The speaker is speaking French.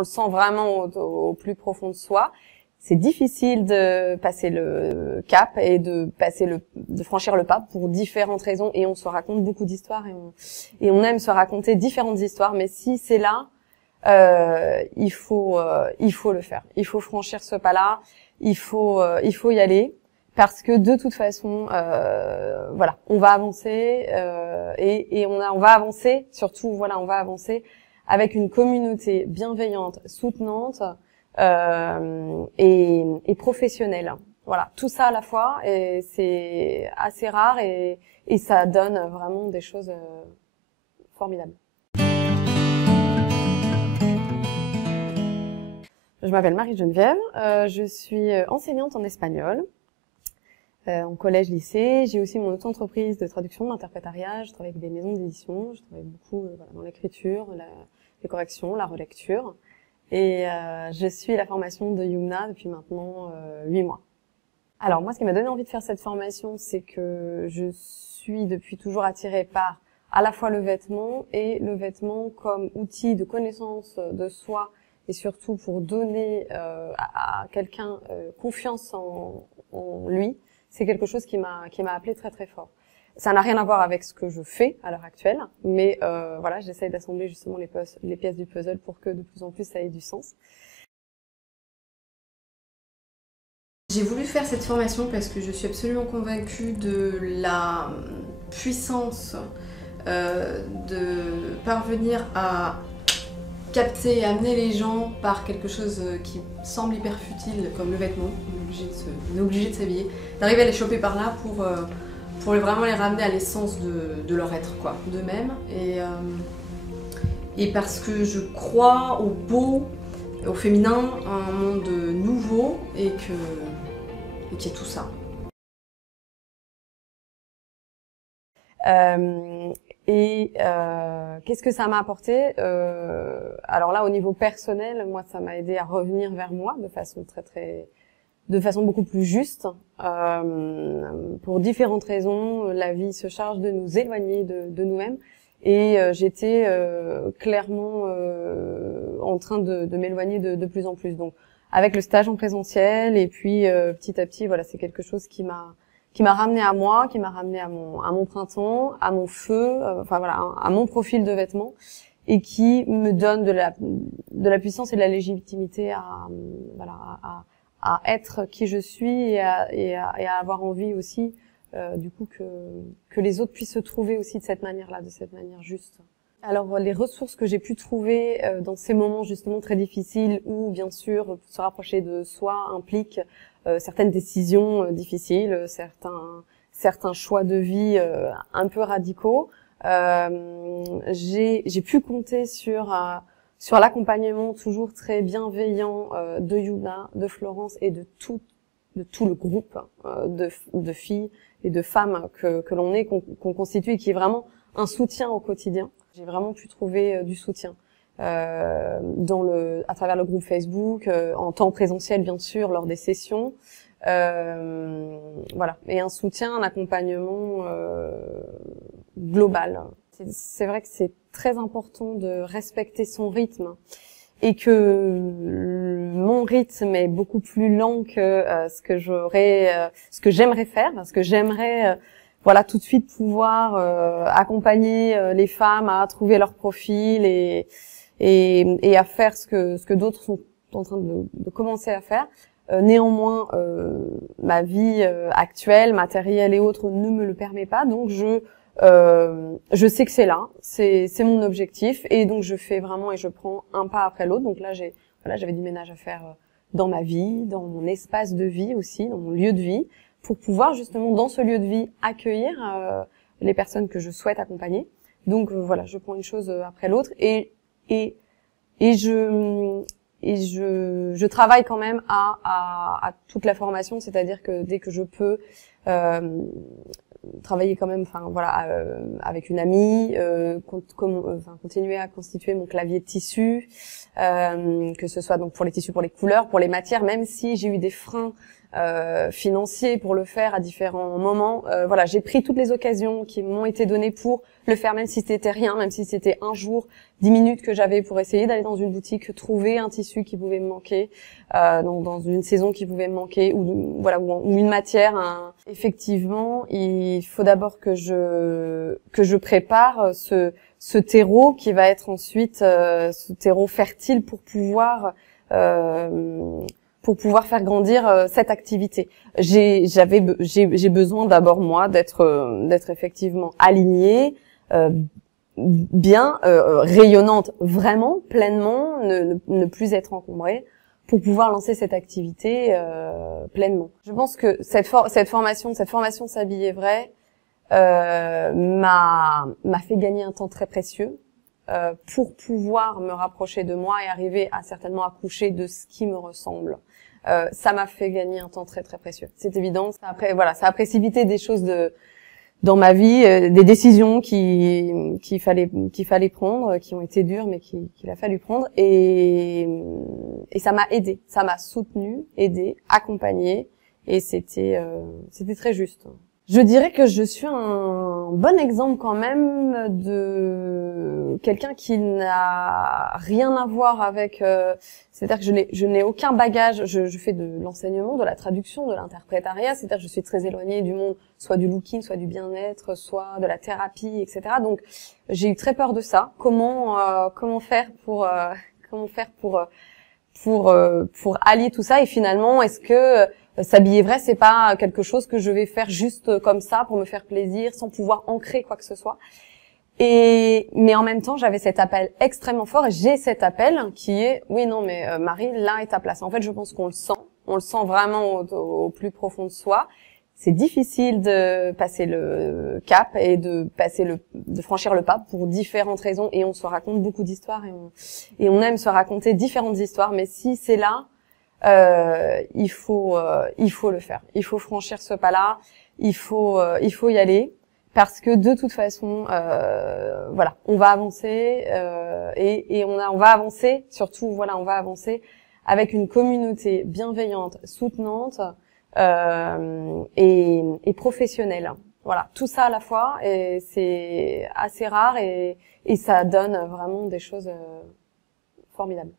le sent vraiment au plus profond de soi. C'est difficile de passer le cap et de franchir le pas pour différentes raisons, et on se raconte beaucoup d'histoires et on aime se raconter différentes histoires, mais si c'est là, il faut le faire. Il faut franchir ce pas-là, il faut y aller, parce que de toute façon, voilà, on va avancer, et on va avancer, surtout, voilà, on va avancer avec une communauté bienveillante, soutenante, et professionnelle. Voilà, tout ça à la fois, et c'est assez rare, et ça donne vraiment des choses formidables. Je m'appelle Marie-Geneviève, je suis enseignante en espagnol, en collège-lycée. J'ai aussi mon auto-entreprise de traduction, d'interprétariat. Je travaille avec des maisons d'édition. Je travaille beaucoup voilà, dans l'écriture, les corrections, la relecture. Et je suis la formation de Yumna depuis maintenant 8 mois. Alors moi, ce qui m'a donné envie de faire cette formation, c'est que je suis depuis toujours attirée par à la fois le vêtement, et le vêtement comme outil de connaissance de soi, et surtout pour donner à quelqu'un confiance en lui. C'est quelque chose qui m'a appelé très très fort. Ça n'a rien à voir avec ce que je fais à l'heure actuelle, mais voilà, j'essaye d'assembler justement les pièces du puzzle pour que de plus en plus ça ait du sens. J'ai voulu faire cette formation parce que je suis absolument convaincue de la puissance de parvenir à capter et amener les gens par quelque chose qui semble hyper futile, comme le vêtement. On est obligé de s'habiller, d'arriver à les choper par là pour vraiment les ramener à l'essence de leur être, quoi, d'eux-mêmes. Et parce que je crois au beau, au féminin, un monde nouveau, et qu'il y ait tout ça. Qu'est-ce que ça m'a apporté? Alors là, au niveau personnel, moi, ça m'a aidé à revenir vers moi de façon beaucoup plus juste, pour différentes raisons. La vie se charge de nous éloigner de nous-mêmes, et j'étais clairement en train de m'éloigner de plus en plus. Donc, avec le stage en présentiel, et puis petit à petit, voilà, c'est quelque chose qui m'a ramené à moi, qui m'a ramené à mon printemps, à mon feu, enfin voilà, à mon profil de vêtements, et qui me donne de la puissance et de la légitimité à être qui je suis, et à avoir envie aussi, du coup, que les autres puissent se trouver aussi de cette manière-là, de cette manière juste. Alors, les ressources que j'ai pu trouver dans ces moments justement très difficiles, où bien sûr se rapprocher de soi implique certaines décisions difficiles, certains choix de vie un peu radicaux, j'ai pu compter sur l'accompagnement toujours très bienveillant de Yumna, de Florence, et de tout le groupe de filles et de femmes que l'on est, qu'on constitue, et qui est vraiment un soutien au quotidien. J'ai vraiment pu trouver du soutien à travers le groupe Facebook, en temps présentiel bien sûr, lors des sessions, voilà, et un soutien, un accompagnement global. C'est vrai que c'est très important de respecter son rythme, et que mon rythme est beaucoup plus lent que ce que j'aimerais faire, ce que j'aimerais voilà, tout de suite pouvoir accompagner les femmes à trouver leur profil, et à faire ce que d'autres sont en train de commencer à faire. Néanmoins, ma vie actuelle, matérielle et autres, ne me le permet pas, donc je sais que c'est là, c'est mon objectif, et donc je fais vraiment, et je prends un pas après l'autre. Donc là, j'avais du ménage à faire dans ma vie, dans mon espace de vie aussi, dans mon lieu de vie, pour pouvoir justement dans ce lieu de vie accueillir les personnes que je souhaite accompagner. Donc voilà, je prends une chose après l'autre, et je travaille quand même à toute la formation, c'est-à-dire que dès que je peux travailler quand même, enfin voilà, avec une amie, continuer à constituer mon clavier de tissu, que ce soit donc pour les tissus, pour les couleurs, pour les matières, même si j'ai eu des freins financiers pour le faire à différents moments. Voilà, j'ai pris toutes les occasions qui m'ont été données pour le faire, même si c'était rien, même si c'était un jour, 10 minutes que j'avais pour essayer d'aller dans une boutique, trouver un tissu qui pouvait me manquer, dans une saison qui pouvait me manquer, ou voilà, ou une matière. Effectivement, il faut d'abord que je prépare ce terreau qui va être ensuite ce terreau fertile pour pouvoir faire grandir cette activité. J'ai besoin d'abord moi d'être effectivement alignée, bien rayonnante, vraiment pleinement, ne plus être encombrée pour pouvoir lancer cette activité pleinement. Je pense que cette formation s'habiller vrai m'a fait gagner un temps très précieux pour pouvoir me rapprocher de moi et arriver à certainement accoucher de ce qui me ressemble. Ça m'a fait gagner un temps très très précieux. C'est évident. Ça a précipité des choses dans ma vie, des décisions qu'il fallait prendre, qui ont été dures, mais qu'il a fallu prendre. Et ça m'a aidé, ça m'a soutenu, aidé, accompagné, et c'était très juste. Je dirais que je suis un bon exemple quand même de quelqu'un qui n'a rien à voir avec... c'est-à-dire que je n'ai aucun bagage. Je fais de l'enseignement, de la traduction, de l'interprétariat. C'est-à-dire que je suis très éloignée du monde, soit du looking, soit du bien-être, soit de la thérapie, etc. Donc, j'ai eu très peur de ça. Comment faire pour allier tout ça? Et finalement, est-ce que s'habiller vrai, c'est pas quelque chose que je vais faire juste comme ça pour me faire plaisir, sans pouvoir ancrer quoi que ce soit. Mais en même temps, j'avais cet appel extrêmement fort, et j'ai cet appel qui est, oui, non, mais Marie, là est ta place. En fait, je pense qu'on le sent vraiment au plus profond de soi. C'est difficile de passer le cap et de franchir le pas pour différentes raisons, et on se raconte beaucoup d'histoires, et on aime se raconter différentes histoires, mais si c'est là, il faut le faire. Il faut franchir ce pas-là. Il faut y aller, parce que de toute façon, voilà, on va avancer et on va avancer. Surtout, voilà, on va avancer avec une communauté bienveillante, soutenante et professionnelle. Voilà, tout ça à la fois, et c'est assez rare, et ça donne vraiment des choses formidables.